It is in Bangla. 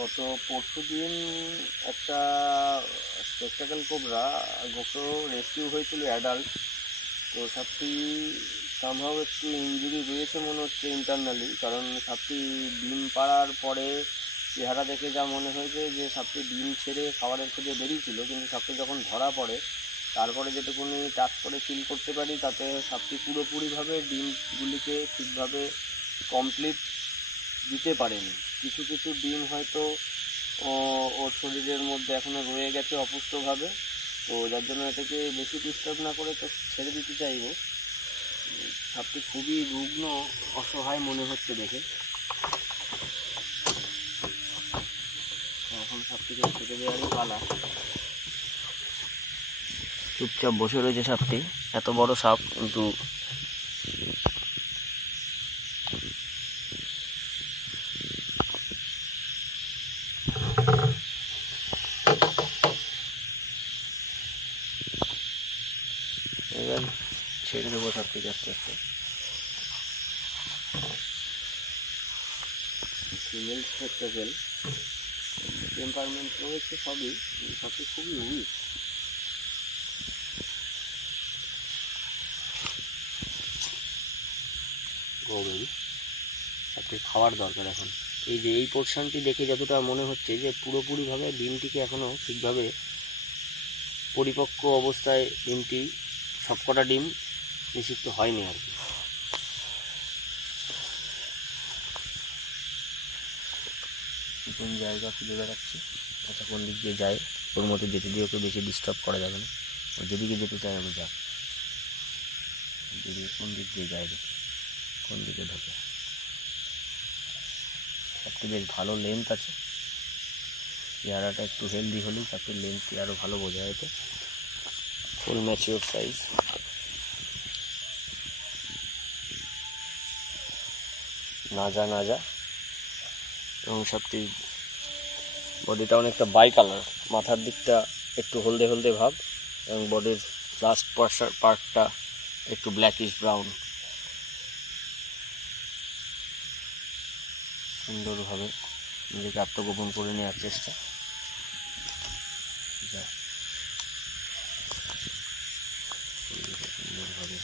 গত পরশুদিন একটা স্পেকটাকেল কোবরা গোপ্রো রেস্কিউ হয়েছিল অ্যাডাল্ট। তো সাপটি সামহাও একটু ইঞ্জুরি রয়েছে মনে হচ্ছে ইন্টারনালি, কারণ সাপটি ডিম পাড়ার পরে চেহারা দেখে যা মনে হয়েছে যে সাপটি ডিম ছেড়ে খাবারের খোঁজে বেরিয়েছিল, কিন্তু সাপটি যখন ধরা পড়ে তারপরে যেটুকুনি টাচ করে ফিল করতে পারি তাতে সাপটি পুরোপুরিভাবে ডিমগুলিকে ঠিকভাবে কমপ্লিট দিতে পারেনি। কিছু কিছু ডিম হয়তো ওর শরীরের মধ্যে এখনও রয়ে গেছে অপুষ্টভাবে, তো যার জন্য এটাকে বেশি ডিস্টার্ব না করে তো ছেড়ে দিতে চাইব। সাপটি খুবই রুগ্ন অসহায় মনে হচ্ছে দেখে। এখন সাপটিকে ছেড়ে দেওয়ারই পালা। চুপচাপ বসে রয়েছে সাপটি, এত বড় সাপ কিন্তু এবার ছেড়ে দেবো সাপটিকে আস্তে আস্তে। ফিমেল স্পেকটাকেল, টেম্পারমেন্ট রয়েছে সবই, সাপটি খুবই উইক। সাপটির খাওয়ার দরকার এখন। এই যে এই পোর্শনটি দেখে যতটা মনে হচ্ছে যে পুরোপুরিভাবে ডিমটিকে এখনও ঠিকভাবে পরিপক্ক অবস্থায় ডিমটি সবকটা ডিম নিষিক্ত হয়নি আর কি। কোন জায়গা খুঁজে বেড়াচ্ছে, আচ্ছা কোন দিক দিয়ে যায় ওর মতো যেতে দিয়ে ওকে বেশি ডিস্টার্ব করা যাবে না। ও যেদিকে যেতে চায় আমি যাক, যদি কোন দিক দিয়ে যায় দেখি কোন দিকে ঢোকে। সাপটি বেশ ভালো লেন্থ আছে, চেহারাটা একটু হেলদি হলেই সাপটির লেন্থটি আরও ভালো বোঝা যেত। ফুল ম্যাচিওর সাইজ, নাজা নাজা, এবং সাপটির বডিটা অনেকটা বাই কালার, মাথার দিকটা একটু হলদে হলদে ভাব এবং বডির লাস্ট পার্টটা একটু ব্ল্যাকিশ ব্রাউন। সুন্দরভাবে নিজেকে আত্মগোপন করে নেওয়ার চেষ্টা। সুন্দরভাবে